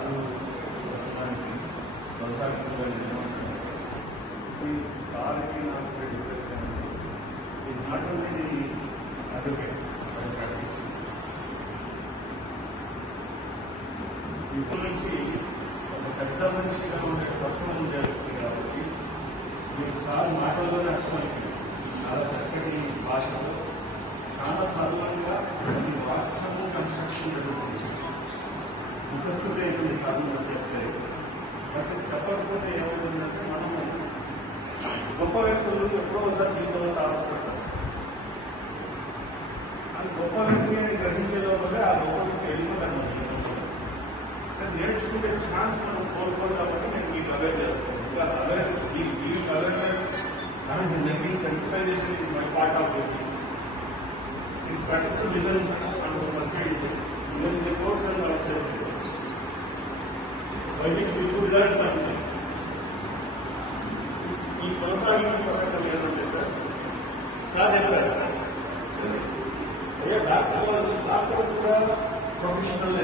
సాధు కొనసాగించగలిగిన సార్కి నాకు డిఫరెన్స్ అనేది is not only the advocate practice. ఇప్పుడు నుంచి ఒక పెద్ద మనిషిగా ఉండే తత్వం జరుగుతుంది కాబట్టి మీకు సార్ మాటల్లోనే అర్థమైంది. చాలా చక్కటి భాషలో చాలా సరళంగా ప్రతి వాక్యము కన్స్ట్రక్షన్ జరుగుతుంది. ముఖస్థుతే ఉంటుంది సాధన చెప్తే. బట్ చెప్పకపోతే ఏమవుతుందంటే మనము గొప్ప వ్యక్తులు ఎప్పుడో ఒకసారి జీవితంలో ఆశపడతారు. అది గొప్ప వ్యక్తి అని గ్రహించేలోపలే ఆ గొప్ప వ్యక్తి వెళ్ళిపోతాను. నేర్చుకునే ఛాన్స్ మనం కోరుకోవాలి కాబట్టి నేను మీకు అవేర్ చేస్తాను. Because awareness and making sensitization is my part of it. It's better to listen and to persuade it. Even in the course and outside the course. By which we could learn something. ఈ కొనసాగింపు ప్రసక్తం ఏంటంటే sir చెప్పారు. Doctor కూడా professional